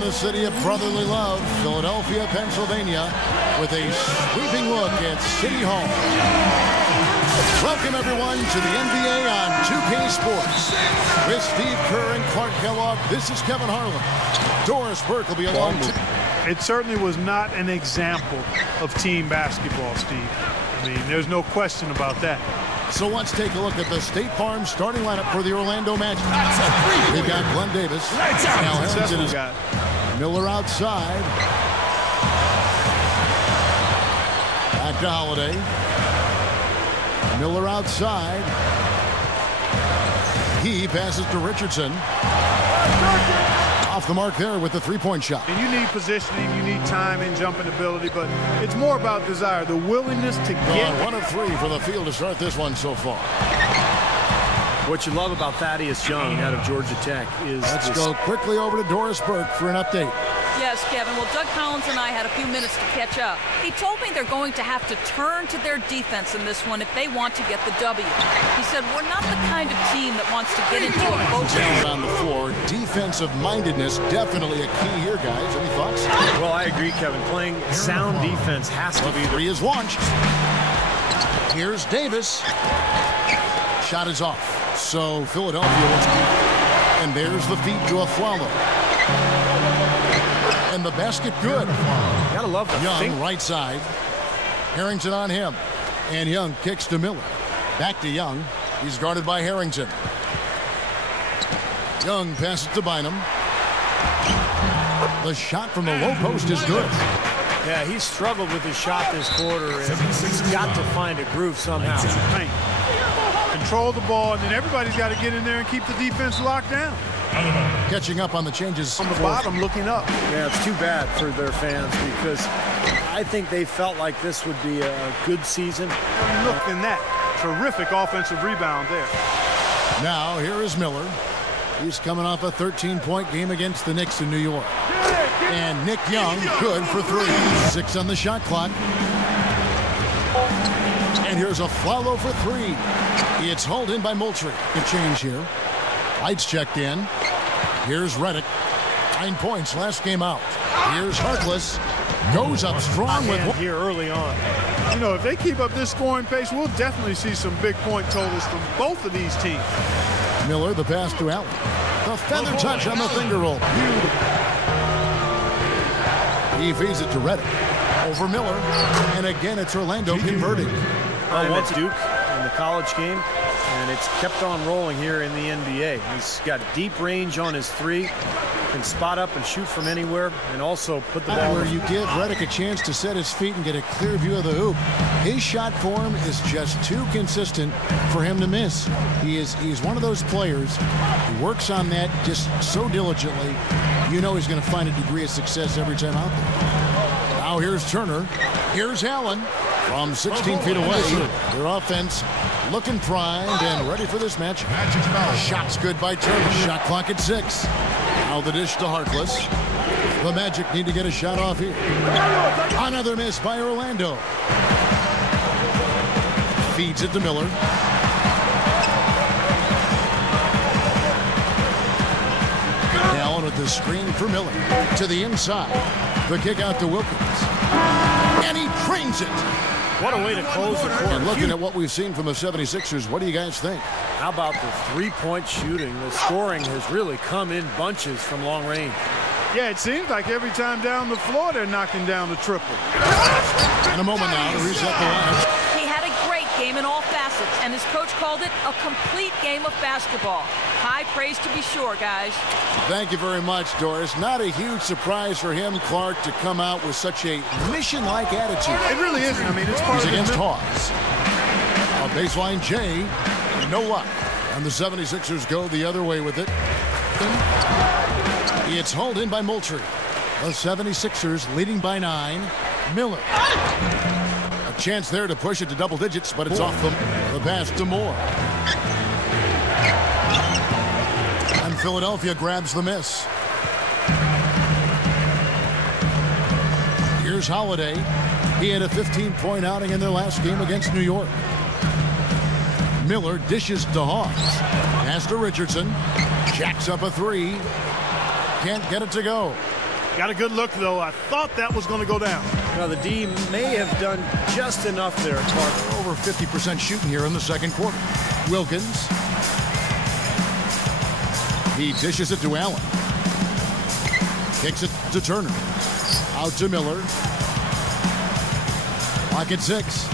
in the city of brotherly love, Philadelphia, Pennsylvania, with a sweeping look at City Hall. Welcome, everyone, to the NBA on 2K Sports. With Steve Kerr and Clark Kellogg, this is Kevin Harlan. Doris Burke will be along. It certainly was not an example of team basketball, Steve. I mean, there's no question about that. So let's take a look at the State Farm starting lineup for the Orlando Magic. We've got Glenn Davis. Now Harrington is Miller outside. Back to Holiday. Miller outside. He passes to Richardson. Off the mark there with the three-point shot. And you need positioning, you need time and jumping ability, but it's more about desire, the willingness to get. 1 of 3 for the field to start this one so far. What you love about Thaddeus Young out of Georgia Tech is... Let's go quickly over to Doris Burke for an update. Yes, Kevin. Well, Doug Collins and I had a few minutes to catch up. He told me they're going to have to turn to their defense in this one if they want to get the W. He said, we're not the kind of team that wants to get into a focus. On the floor, defensive mindedness definitely a key here, guys. Any thoughts? Well, I agree, Kevin. Playing sound defense has to be... Three is launched. Here's Davis. Shot is off. So Philadelphia wants to... And there's the feed to Afflalo. And the basket good. Gotta love the Young right side. Harrington on him. And Young kicks to Miller. Back to Young. He's guarded by Harrington. Young passes to Bynum. The shot from the low post is good. Yeah, he's struggled with his shot this quarter, and he's got to find a groove somehow. Control the ball, and then everybody's got to get in there and keep the defense locked down. Catching up on the changes. On the bottom, looking up. Yeah, it's too bad for their fans because I think they felt like this would be a good season. Look in that. Terrific offensive rebound there. Now, here is Miller. He's coming off a 13-point game against the Knicks in New York. And Nick Young, good for 3. 6 on the shot clock. And here's Afflalo for 3. It's hauled in by Moultrie. A change here. Lights checked in. Here's Reddick. 9 points last game out. Here's Harkless. Goes up strong with one here early on. You know, if they keep up this scoring pace, we'll definitely see some big point totals from both of these teams. Miller, the pass to Allen. The feather touch on the finger roll. He feeds it to Reddick. Over Miller. And again, it's Orlando converting. Once Duke in the college game, and it's kept on rolling here in the NBA. He's got deep range on his 3, can spot up and shoot from anywhere, and also put the ball where you give Reddick a chance to set his feet and get a clear view of the hoop. His shot form is just too consistent for him to miss. He's one of those players who works on that just so diligently. You know he's going to find a degree of success every time out there. Now here's Turner. Here's Allen from 16 feet away. Their offense looking primed and ready for this match. Shots good by Turner. Shot clock at 6. Now the dish to Harkless. The Magic need to get a shot off here. Another miss by Orlando. Feeds it to Miller. Allen with the screen for Miller. To the inside. The kick out to Wilkins. And he trains it. What a way to close the quarter. And looking at what we've seen from the 76ers, what do you guys think? How about the three-point shooting? The scoring has really come in bunches from long range. Yeah, it seems like every time down the floor they're knocking down the triple. In a moment now to reset the line. He had a great game in all facets, and his coach called it a complete game of basketball. High praise to be sure, guys. Thank you very much, Doris. Not a huge surprise for him, Clark, to come out with such a mission-like attitude. It really isn't. I mean, it's part He's of against Hawes. On baseline, Jay, no luck. And the 76ers go the other way with it. It's hauled in by Moultrie. The 76ers leading by 9. Miller. A chance there to push it to double digits, but it's off the pass to Moore. And Philadelphia grabs the miss. Here's Holiday. He had a 15-point outing in their last game against New York. Miller dishes to Hawes. Pass to Richardson. Jacks up a 3. Can't get it to go. Got a good look, though. I thought that was going to go down. Now, the D may have done just enough there, Clark. Over 50% shooting here in the second quarter. Wilkins. He dishes it to Allen. Kicks it to Turner. Out to Miller. Clock at 6.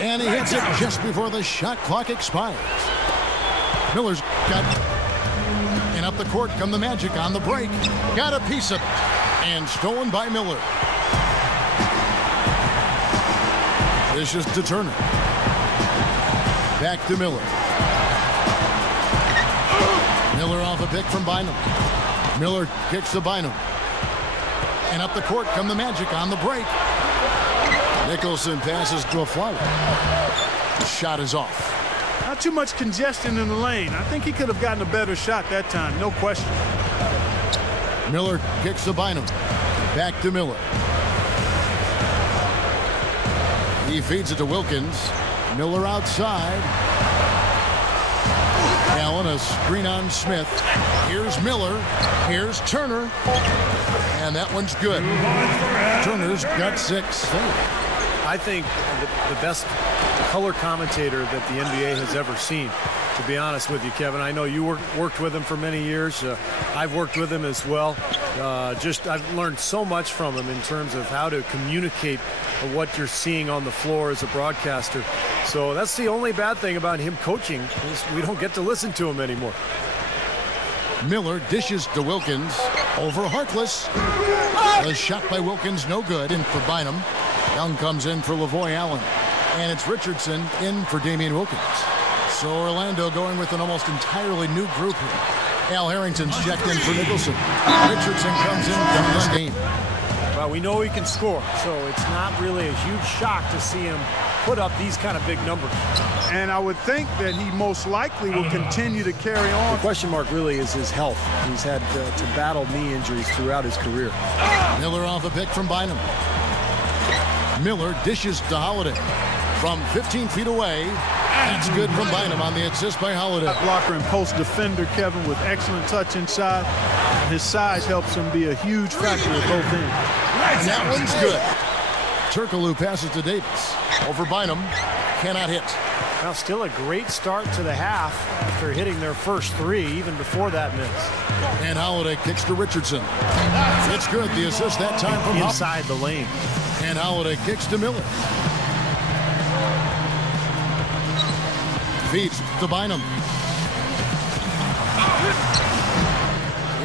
And he hits it just before the shot clock expires. Miller's got... And up the court come the Magic on the break. Got a piece of it. And stolen by Miller. This is to Turner. Back to Miller. Miller off a pick from Bynum. Miller kicks to Bynum. And up the court come the Magic on the break. Nicholson passes to a Flower. The shot is off. Not too much congestion in the lane. I think he could have gotten a better shot that time, no question. Miller kicks to Bynum. Back to Miller. He feeds it to Wilkins. Miller outside. Allen, a screen on Smith. Here's Miller. Here's Turner. And that one's good. Turner's got 6. I think the best color commentator that the NBA has ever seen, to be honest with you, Kevin. I know you worked with him for many years. I've worked with him as well. I've learned so much from him in terms of how to communicate what you're seeing on the floor as a broadcaster. So that's the only bad thing about him coaching, is we don't get to listen to him anymore. Miller dishes to Wilkins. Over Harkless. A shot by Wilkins, no good. In for Bynum. Young comes in for Lavoy Allen. And it's Richardson in for Damian Wilkins. So Orlando going with an almost entirely new group here. Al Harrington's checked in for Nicholson. Richardson comes in for this game. Well, we know he can score, so it's not really a huge shock to see him put up these kind of big numbers. And I would think that he most likely will continue to carry on. The question mark really is his health. He's had to battle knee injuries throughout his career. Miller off a pick from Bynum. Miller dishes to Holiday from 15 feet away. That's good from Bynum on the assist by Holiday. Blocker and post defender, Kevin, with excellent touch inside. His size helps him be a huge factor at both ends. And that one's good. Turkoglu passes to Davis. Over Bynum. Cannot hit. Well, still a great start to the half after hitting their first 3, even before that miss. And Holiday kicks to Richardson. It's good. The assist that time from inside the lane. And Holiday kicks to Miller. Feeds to Bynum.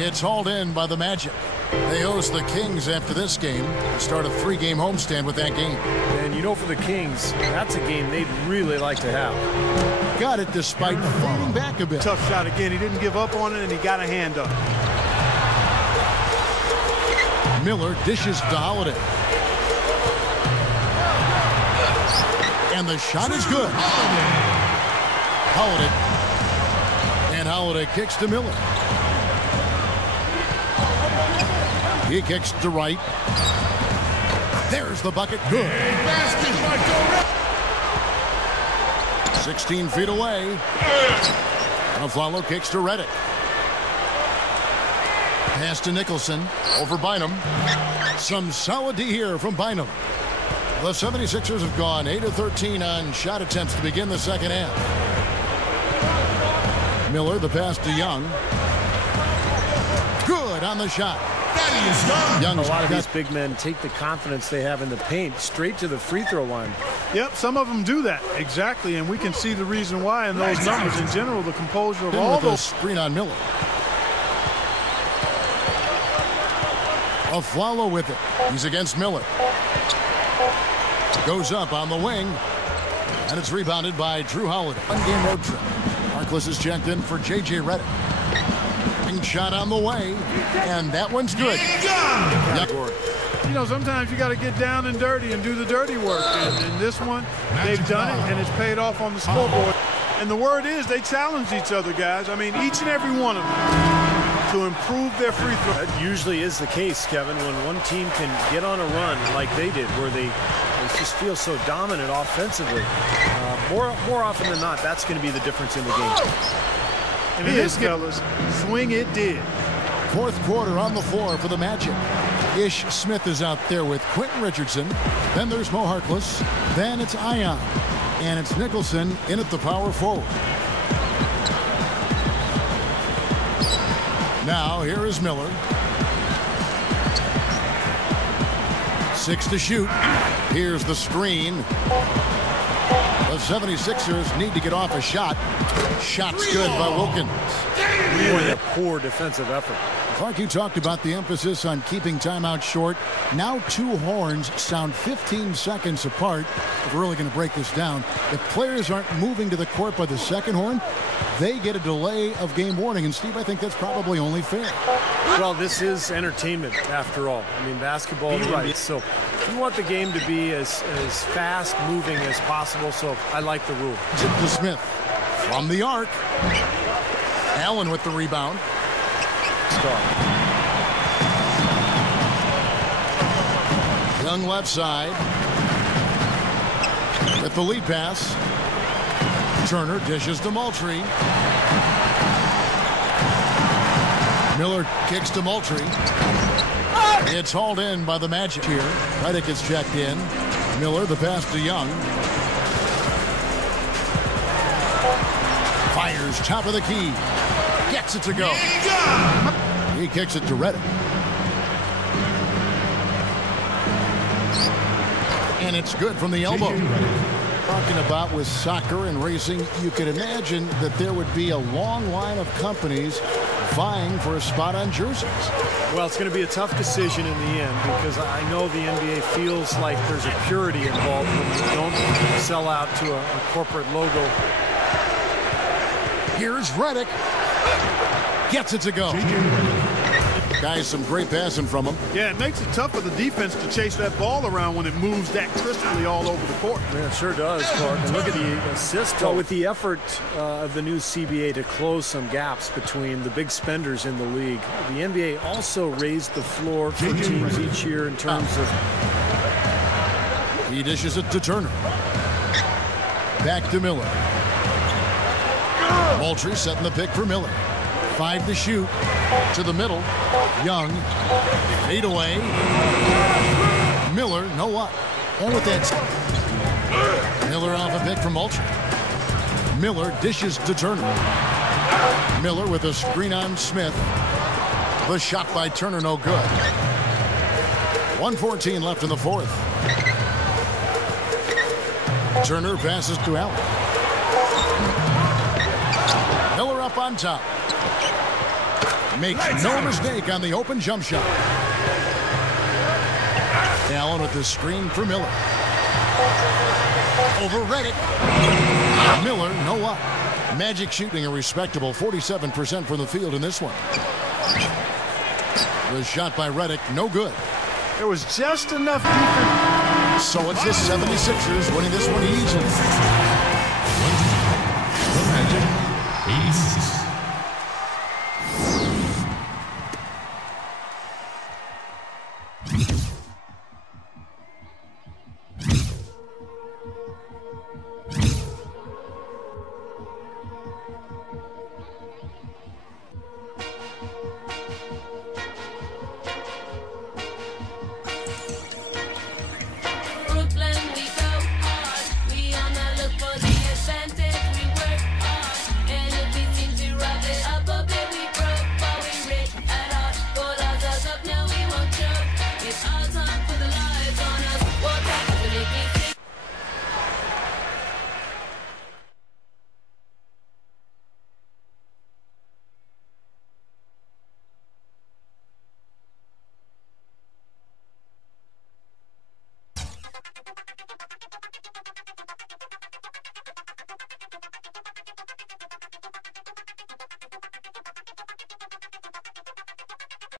It's hauled in by the Magic. They host the Kings after this game. Start a 3-game homestand with that game. And you know, for the Kings, that's a game they'd really like to have. Got it despite falling back a bit. Tough shot again. He didn't give up on it, and he got a hand up. Miller dishes to Holiday. And the shot is good. Holiday. And Holiday kicks to Miller. He kicks to right. There's the bucket. Good. 16 feet away. Aflalo kicks to Reddick. Pass to Nicholson. Over Bynum. Some solid D here from Bynum. The 76ers have gone 8 of 13 on shot attempts to begin the second half. Miller, the pass to Young. Good on the shot. A lot of these big men take the confidence they have in the paint straight to the free throw line. Yep, some of them do that. Exactly, and we can see the reason why in those numbers. In general, the composure of all those. Screen on Miller. Aflalo with it. He's against Miller. Goes up on the wing. And it's rebounded by Drew Holiday. One-game road trip. Harkless is checked in for J.J. Reddick. Shot on the way, and that one's good. You know, sometimes you got to get down and dirty and do the dirty work. And in this one, they've done it, and it's paid off on the scoreboard. And the word is they challenge each other, guys. I mean, each and every one of them to improve their free throw. That usually is the case, Kevin, when one team can get on a run like they did, where they just feel so dominant offensively. More often than not, that's going to be the difference in the game. And it is, fellas. Swing it did. Fourth quarter on the floor for the Magic. Ish Smith is out there with Quentin Richardson. Then there's Mo Harkless. Then it's Ion. And it's Nicholson in at the power forward. Now here is Miller. 6 to shoot. Here's the screen. The 76ers need to get off a shot. Shot's good by Wilkins. Really a poor defensive effort. Clark, you talked about the emphasis on keeping timeout short. Now 2 horns sound 15 seconds apart. If we're really going to break this down, if players aren't moving to the court by the second horn, they get a delay of game warning. And Steve, I think that's probably only fair. Well, this is entertainment after all. I mean, basketball, right? So you want the game to be as fast moving as possible. So I like the rule. To Smith from the arc. Allen with the rebound. Young left side with the lead pass. Turner dishes to Moultrie. Miller kicks to Moultrie. It's hauled in by the Magic here. Redick is checked in. Miller, the pass to Young. Fires top of the key. Gets it to go. He kicks it to Redick. And it's good from the elbow. Talking about with soccer and racing, you could imagine that there would be a long line of companies vying for a spot on jerseys. Well, it's going to be a tough decision in the end because I know the NBA feels like there's a purity involved when you don't sell out to a corporate logo. Here's Redick. Gets it to go. Guys, some great passing from him. Yeah, it makes it tough for the defense to chase that ball around when it moves that crisply all over the court. Yeah, it sure does, Clark. And look at the assist. So with the effort of the new CBA to close some gaps between the big spenders in the league, the NBA also raised the floor for teams each year in terms of... He dishes it to Turner. Back to Miller. Moultrie setting the pick for Miller. 5 to shoot. To the middle. Young. Fade away. Miller, no up. And with that, Miller off a pick from Moultrie. Miller dishes to Turner. Miller with a screen on Smith. The shot by Turner, no good. 1:14 left in the fourth. Turner passes to Allen. Miller up on top. Makes no mistake on the open jump shot. Allen with the screen for Miller. Over Redick. Miller, no up. Magic shooting a respectable 47% from the field in this one. The shot by Redick, no good. There was just enough defense. So it's the 76ers winning this one easily. The Magic, 86.